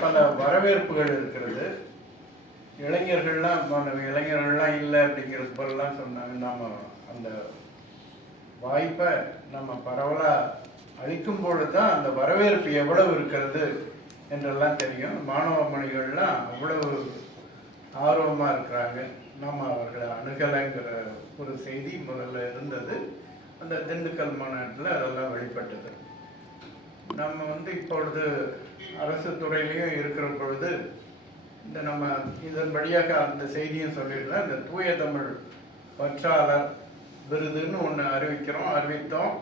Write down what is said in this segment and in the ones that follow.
பல வரவேற்புகள் இருக்கிறது. இளைஞர்கள்லாம் மாணவ இளைஞர்கள்லாம் இல்லை அப்படிங்கிறது போலலாம் சொன்னாங்க. நாம் அந்த வாய்ப்பை நம்ம பரவலாக அளிக்கும் பொழுது தான் அந்த வரவேற்பு எவ்வளவு இருக்கிறது என்றெல்லாம் தெரியும். மாணவ மணிகள்லாம் அவ்வளவு ஆர்வமாக இருக்கிறாங்க. நம்ம அவர்களை அணுகலைங்கிற ஒரு செய்தி முதல்ல இருந்தது. அந்த திண்டுக்கல் மாநாட்டில் அதெல்லாம் வெளிப்பட்டது. நம்ம வந்து இப்பொழுது அரசு துறையிலையும் இருக்கிற பொழுது இந்த நம்ம இதன் வழியாக அந்த செய்தியும் சொல்லிடுறேன். இந்த தூய தமிழ் பற்றாளர் விருதுன்னு ஒன்று அறிவிக்கிறோம் அறிவித்தோம்.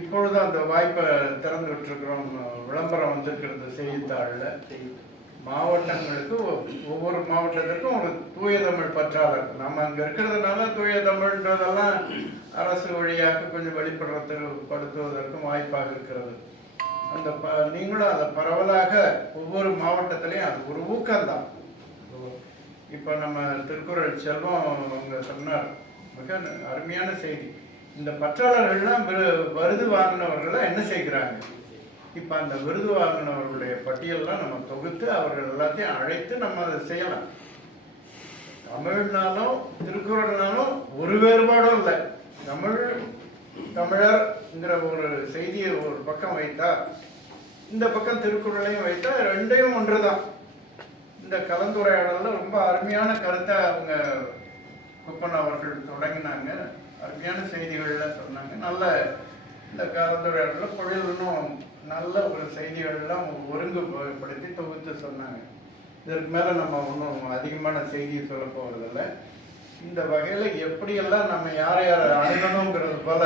இப்பொழுது அந்த வாய்ப்பை திறந்து விட்டுருக்குறோம் விளம்பரம் வந்திருக்கிறது செய்தித்தாளில். மாவட்டங்களுக்கு ஒவ்வொரு மாவட்டத்திற்கும் ஒரு தூய தமிழ் பற்றாளர். நம்ம அங்கே இருக்கிறதுனால தூய தமிழ்ன்றதெல்லாம் அரசு வழியாக கொஞ்சம் வெளிப்படுறதுக்கு படுத்துவதற்கும் வாய்ப்பாக இருக்கிறது. அந்த ப நீங்களும் அதை பரவலாக ஒவ்வொரு மாவட்டத்திலையும் அது ஒரு ஊக்கம்தான். இப்போ நம்ம திருக்குறள் செல்வம் அவங்க சொன்னார். மிக அருமையான செய்தி. இந்த பற்றாளர்கள்லாம் விரு- விருது வாங்கினவர்கள்லாம் என்ன செய்கிறாங்க? இப்போ அந்த விருது வாங்கினவர்களுடைய பட்டியலெலாம் நம்ம தொகுத்து அவர்கள் எல்லாத்தையும் அழைத்து நம்ம அதை செய்யலாம். தமிழ்னாலும் திருக்குறள்னாலும் ஒரு வேறுபாடும் இல்லை. தமிழ் தமிழர்ங்கிற ஒரு செய்தியை ஒரு பக்கம் வைத்தா இந்த பக்கம் திருக்குறளையும் வைத்தா ரெண்டையும் ஒன்று தான் இந்த கலந்துரையாடலில் ரொம்ப அருமையான கருத்தை அவங்க குப்பன் அவர்கள் தொடங்கினாங்க. அருமையான செய்திகள்லாம் சொன்னாங்க. நல்ல இந்த கலந்துரையாடலில் பொழிலும் நல்ல ஒரு செய்திகள்லாம் ஒருங்குபடுத்தி தொகுத்து சொன்னாங்க. இதற்கு மேலே நம்ம ஒன்றும் அதிகமான செய்தியை சொல்ல போகிறதில்ல இந்த வகையில் எப்படியெல்லாம் நம்ம யாரை யார் அணுகணுங்கிறது போல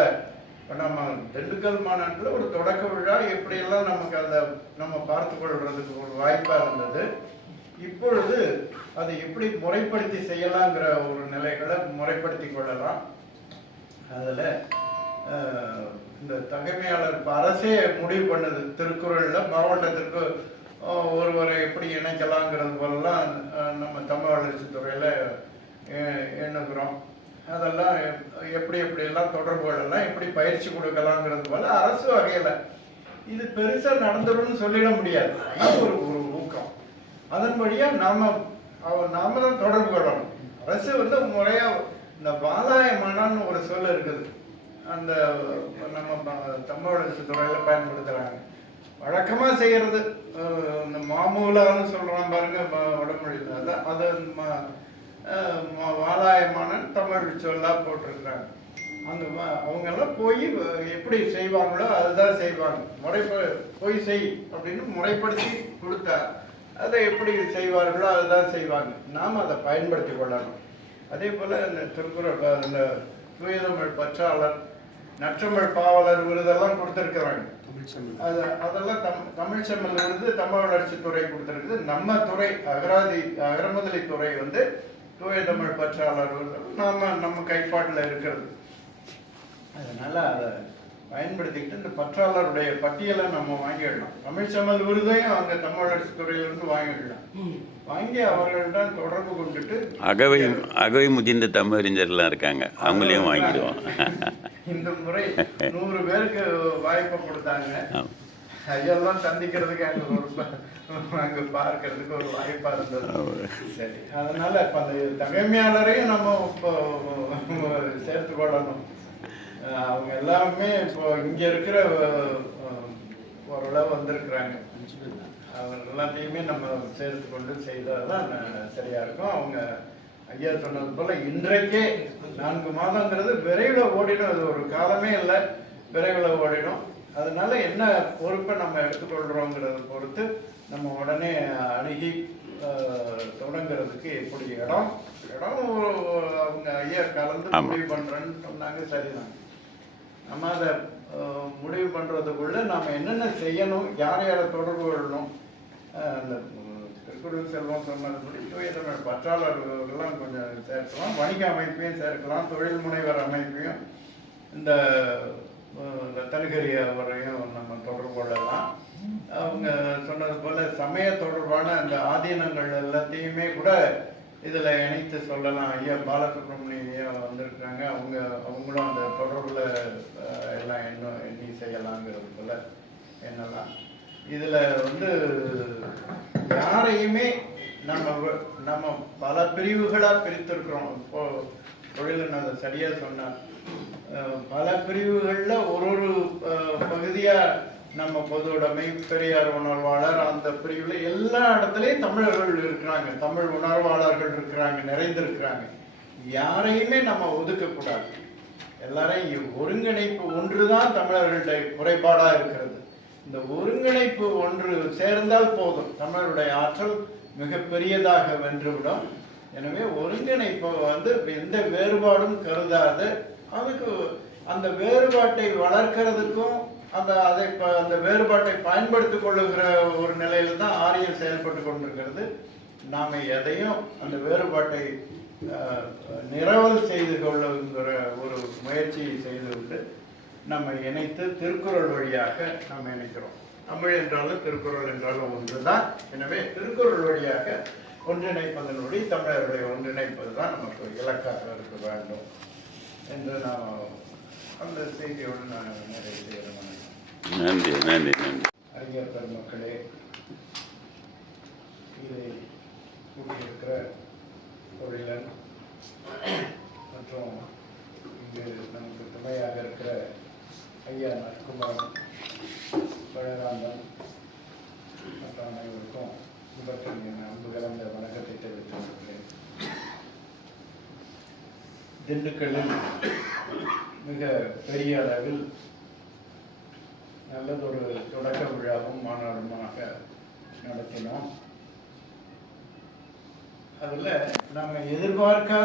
இப்போ நம்ம திண்டுக்கல் மாநாட்டில் ஒரு தொடக்க விழா எப்படியெல்லாம் நமக்கு அந்த நம்ம பார்த்து கொள்வதுக்கு ஒரு வாய்ப்பாக இருந்தது இப்பொழுது அதை எப்படி முறைப்படுத்தி செய்யலாங்கிற ஒரு நிலைகளை முறைப்படுத்தி கொள்ளலாம். அதில் இந்த தகமையாளர் இப்போ அரசே முடிவு பண்ணுது திருக்குறளில் மாவட்டத்திற்கு ஒருவரை எப்படி இணைக்கலாங்கிறது போலலாம் நம்ம தமிழ் வளர்ச்சி துறையில் எண்ணுகிறோம். அதெல்லாம் எப்படி எப்படியெல்லாம் தொடர்புகளெல்லாம் எப்படி பயிற்சி கொடுக்கலாங்கிறது போல அரசு வகையில் இது பெருசாக நடந்துடும் சொல்லிட முடியாது. ஒரு ஒரு ஊக்கம். அதன் வழியாக நாம அவ நாம தான் தொடர்பு கொள்ளணும். அரசு வந்து முறையாக இந்த வாலாயமானான்னு ஒரு சொல் இருக்குது. அந்த நம்ம தமிழக துறையில் பயன்படுத்துகிறாங்க வழக்கமாக செய்கிறது இந்த மாமூலான்னு சொல்கிறான் பாருங்க வ- வடமொழியில். அதான் அது ம- அஹ் ம- வாலாயமான தமிழ் சொல்லாக போட்டிருக்கிறாங்க. அந்த அவங்கெல்லாம் போய் எப்படி செய்வாங்களோ அதுதான் செய்வாங்க. முறைப்ப போய் செய் அப்படின்னு முறைப்படுத்தி கொடுத்தா அதை எப்படி செய்வார்களோ அதுதான் செய்வாங்க. நாம் அதை பயன்படுத்தி கொள்ளணும் அதே போல் இந்த திருக்குறள் இந்த தூயதமிழ் பற்றாளர் நற்றமிழ் பாவலர் விருதெல்லாம் கொடுத்துருக்குறாங்க. அது அதெல்லாம் தம் தமிழ் செம்மல் விருது தமிழ் வளர்ச்சித்துறை கொடுத்துருக்குது. நம்ம துறை அகராதி அகரமுதலி துறை வந்து தூய தமிழ் பற்றாளர் விருது நாம நம்ம கைப்பாட்டில் இருக்கிறது. அதனால அதை பயன்படுத்திக்கிட்டு இந்த பற்றாளருடைய பட்டியலை நம்ம வாங்கிடலாம். தமிழ் செம்மல் விருதையும் அவங்க தமிழ் வளர்ச்சி துறையிலிருந்து வாங்கிடலாம். வாங்கி அவர்களிடம் தொடர்பு கொண்டுட்டு அகவை அகவை முதிர்ந்த தமிழறிஞர்லாம் இருக்காங்க. அவங்களையும் வாங்கிடுவோம். இந்த முறை நூறு பேருக்கு வாய்ப்பு கொடுத்தாங்க. ஐயெல்லாம் சந்திக்கிறதுக்கு அங்க ஒரு அங்கே அங்க பார்க்கறதுக்கு ஒரு வாய்ப்பா இருந்தது. சரி அதனால இப்ப அந்த தகைமையாளரையும் நம்ம இப்போ சேர்த்து கொள்ளணும். அவங்க எல்லாமே இப்போ இங்க இருக்கிற ஓரளவு வந்திருக்கிறாங்க. அவங்க எல்லாத்தையுமே நம்ம சேர்த்து கொண்டு செய்தால் தான் சரியாக சரியா இருக்கும். அவங்க ஐயா சொன்னது போல இன்றைக்கே நான்கு மாதங்கிறது விரைவில் ஓடிடும். அது ஒரு காலமே இல்லை. விரைவில் ஓடிடும். அதனால என்ன பொறுப்பை நம்ம எடுத்துக்கொள்கிறோங்கிறத பொறுத்து நம்ம உடனே அணுகி தொடங்குறதுக்கு எப்படி இடம் இடம் அவங்க ஐயா கலந்து. முடிவு பண்ணுறேன்னு சொன்னாங்க சரிதான் நம்ம அதை முடிவு பண்ணுறதுக்குள்ள நம்ம என்னென்ன செய்யணும் யார் யாரை தொடர்பு கொள்ளணும் அந்த திருக்குறள் செல்வம் சொன்னதுபடி தூய தமிழ் பற்றாளர்கள்லாம் கொஞ்சம் சேர்க்கலாம் வணிக அமைப்பையும் சேர்க்கலாம் தொழில் முனைவர் அமைப்பையும் இந்த இந்த தனிகரி அவரையும் நம்ம தொடர்பு கொள்ளலாம் அவங்க சொன்னது போல சமய தொடர்பான அந்த ஆதீனங்கள் எல்லாத்தையுமே கூட இதில் இணைத்து சொல்லலாம். ஐயா பாலசுப்ரமணிய ஐயா வந்திருக்கிறாங்க. அவங்க அவங்களும் அந்த தொடர்பில் எல்லாம் என்ன எண்ணி செய்யலாங்கிறது போல் என்னலாம். இதில் வந்து யாரையுமே நம்ம நம்ம பல பிரிவுகளாக பிரித்திருக்கிறோம். இப்போ தொழில் நான் சரியாக சொன்னேன் பல பிரிவுகளில் ஒரு ஒரு பகுதியாக நம்ம பொதுவுடைமை பெரியார் உணர்வாளர் அந்த பிரிவில் எல்லா இடத்துலையும் தமிழர்கள் இருக்கிறாங்க. தமிழ் உணர்வாளர்கள் இருக்கிறாங்க நிறைந்திருக்கிறாங்க. யாரையுமே நம்ம ஒதுக்கக்கூடாது. எல்லாரையும் ஒருங்கிணைப்பு ஒன்று தான் தமிழர்களுடைய குறைபாடாக இருக்கிறது. இந்த ஒருங்கிணைப்பு ஒன்று சேர்ந்தால் போதும். தமிழருடைய ஆற்றல் மிகப்பெரியதாக வென்றுவிடும். எனவே ஒருங்கிணைப்பை வந்து எந்த வேறுபாடும் கருதாது. அதுக்கு அந்த வேறுபாட்டை வளர்க்கறதுக்கும் அந்த அதை அந்த வேறுபாட்டை பயன்படுத்திக் கொள்ளுகிற ஒரு நிலையில தான் ஆரியம் செயல்பட்டு கொண்டிருக்கிறது. நாம் எதையும் அந்த வேறுபாட்டை நிரவல் செய்து கொள்ளுங்கிற ஒரு முயற்சியை செய்துவிட்டு நம்ம இணைத்து திருக்குறள் வழியாக நாம் இணைக்கிறோம். தமிழ் என்றாலும் திருக்குறள் என்றாலும் ஒன்றுதான். எனவே திருக்குறள் வழியாக ஒன்றிணைப்பதன் வழி தமிழருடைய ஒன்றிணைப்பது தான் நமக்கு இலக்காக இருக்க வேண்டும் என்று நாம் அந்த செய்தியோடு நான் நிறைவு செய்கிறேன். நன்றி நன்றி நன்றி அறிஞர் பெருமக்களே இதை கூடியிருக்கிற தொழிலன் மற்றும் இங்கு நமக்கு துணையாக இருக்கிற ஐயா நற்குமாரன் பழகாந்தன் மற்றும் அனைவருக்கும் இவற்றின் என் அன்பு கலந்த வணக்கத்தை தெரிவித்துக் கொள்கிறேன். திண்டுக்கல்லில் மிக பெரிய அளவில் நல்லதொரு தொடக்க விழாவும் மாநாடுமாக நடத்தினோம். அதில் நம்ம எதிர்பார்க்காத